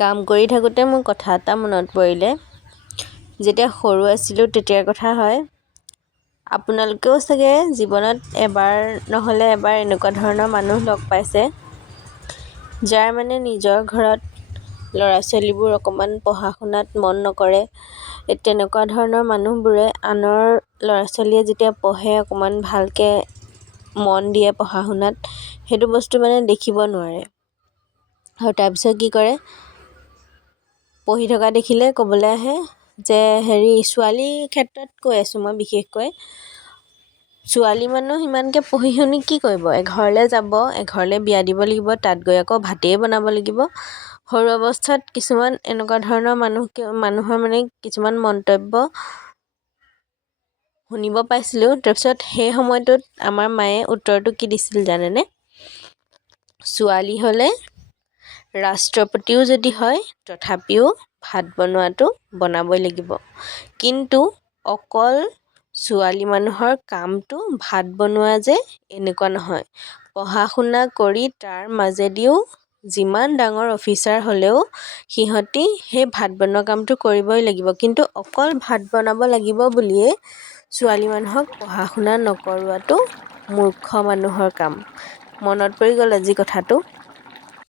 কাম কৰি থাকোঁতে মোৰ কথা এটা মনত পৰিলে। যেতিয়া সৰু আছিলোঁ তেতিয়াৰ কথা হয়। আপোনালোকেও চাগে জীৱনত এবাৰ নহ'লে এবাৰ এনেকুৱা ধৰণৰ মানুহ লগ পাইছে, যাৰ মানে নিজৰ ঘৰত ল'ৰা ছোৱালীবোৰ অকণমান পঢ়া শুনাত মন নকৰে। তেনেকুৱা ধৰণৰ মানুহবোৰে আনৰ ল'ৰা ছোৱালীয়ে যেতিয়া পঢ়ে, অকণমান ভালকৈ মন দিয়ে পঢ়া শুনাত, সেইটো বস্তু মানে দেখিব নোৱাৰে। আৰু তাৰপিছত কি কৰে, পঢ়ি থকা দেখিলে ক'বলৈ আহে যে ছোৱালীৰ ক্ষেত্ৰত কৈ আছোঁ মই বিশেষকৈ, ছোৱালী মানুহ ইমানকৈ পঢ়ি শুনি কি কৰিব, এঘৰলৈ যাব, এঘৰলৈ বিয়া দিব লাগিব, তাত গৈ আকৌ ভাতেই বনাব লাগিব। সৰু অৱস্থাত কিছুমান এনেকুৱা ধৰণৰ মানুহৰ মানে কিছুমান মন্তব্য শুনিব পাইছিলোঁ। তাৰপিছত সেই সময়টোত আমাৰ মায়ে উত্তৰটো কি দিছিল জানেনে? ছোৱালী হ'লে ৰাষ্ট্ৰপতিও যদি হয় তথাপিও ভাত বনোৱাটো বনাবই লাগিব। কিন্তু অকল ছোৱালী মানুহৰ কামটো ভাত বনোৱা যে এনেকুৱা নহয়। পঢ়া শুনা কৰি তাৰ মাজেদিও যিমান ডাঙৰ অফিচাৰ হ'লেও সিহঁতি সেই ভাত বনোৱা কামটো কৰিবই লাগিব। কিন্তু অকল ভাত বনাব লাগিব বুলিয়ে ছোৱালী মানুহক পঢ়া শুনা নকৰোৱাটো মূৰ্খ মানুহৰ কাম। মনত পৰি গ'ল আজি কথাটো।